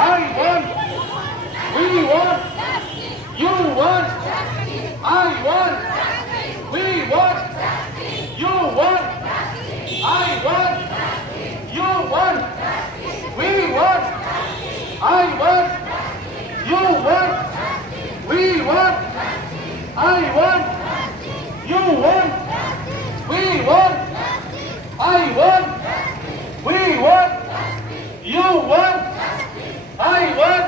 I want, we want, you want, I want, we want, you want, I want, you want, we want, I want, you want, we want, I want, you want, we want, I want, we want, you want, I want,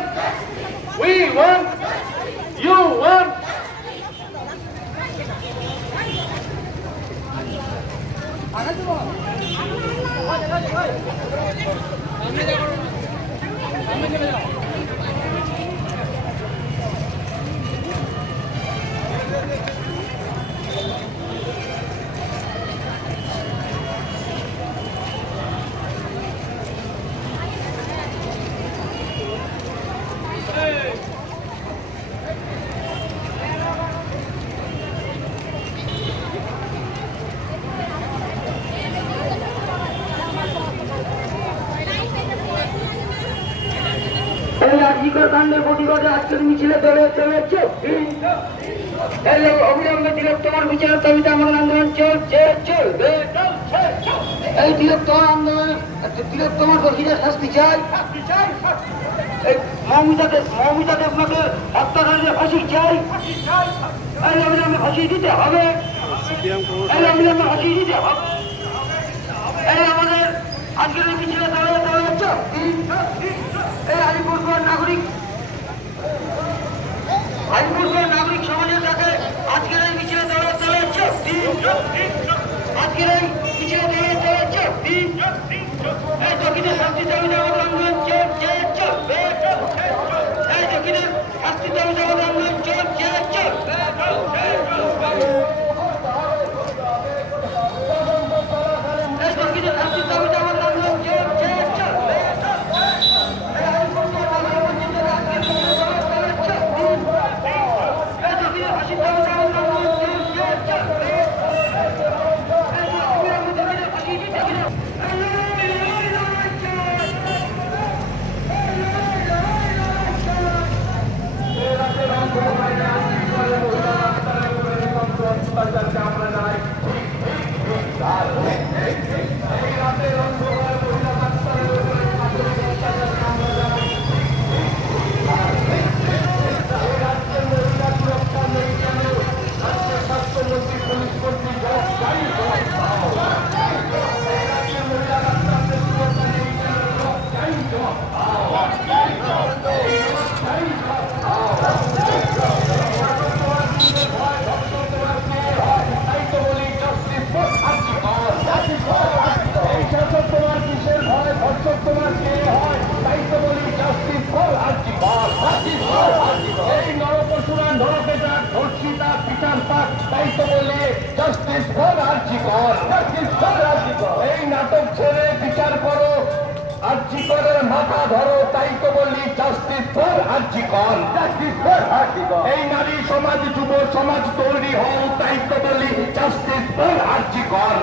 we want, you want. কাণ্ডের প্রতিবাদে আজকের মিছিলে দলে চলেছে অবিলম্বে তিলোত্তমার বিচারের দাবিতে আমাদের আন্দোলন চলছে চলবে। এই তিলোত্তমার আন্দোলন তিলোত্তমার দোষীদের শাস্তি চাই। মৌমিতা দেবনাথের হত্যাকারীদের ফাঁসি চাই। এই অবিলম্বে ফাঁসি দিতে হবে। এই অবিলম্বে ফাঁসি দিতে হবে। এই আমাদের আজকের মিছিলে দলে চলেছে এই আলিপুরদুয়ার নাগরিক সমাজের কাছে আজকের এই মিছিলে দলে চলেছে আজকের এই মিছিলে দলে চলেছে এই দক্ষিণের শাস্তি দাবিতে আমাদের আন্দোলন চলবে। এই দক্ষিণের শাস্তি দাবিতে আমাদের আন্দোলন চলবে। এই দক্ষিণের শাস্তি দাবিতে আমাদের আন্দোলন চলবে। এই নাটক ছেড়ে বিচার করো, আর্জি করের মাথা ধরো, তাই তো বলি জাস্টিস ফর আর্জি কর। এই নারী সমাজ যুব সমাজ তৈরি হও, তাই তো বলি জাস্টিস ফর আর্জি কর।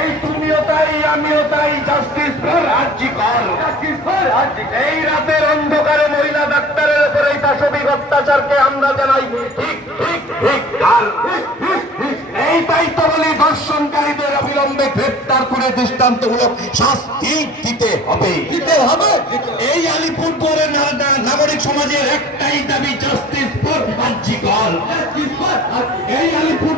এই তুমিও তাই আমিও তাই, জাস্টিস ফর আর্জি কর। এই রাতের অন্ধকারে মহিলা ডাক্তারের উপর এই পাশবিক অত্যাচারকে আমরা জানাই ঠিক ঠিক ঠিক কার। এই তাই তো বলি ধর্ষণকারীদের অবিলম্বে গ্রেপ্তার করে দৃষ্টান্তমূলক শাস্তি দিতে হবে। এই আলিপুরদুয়ারের নাগরিক সমাজের একটাই দাবি, জাস্টিস ফর আর্জি কর। এই আলিপুর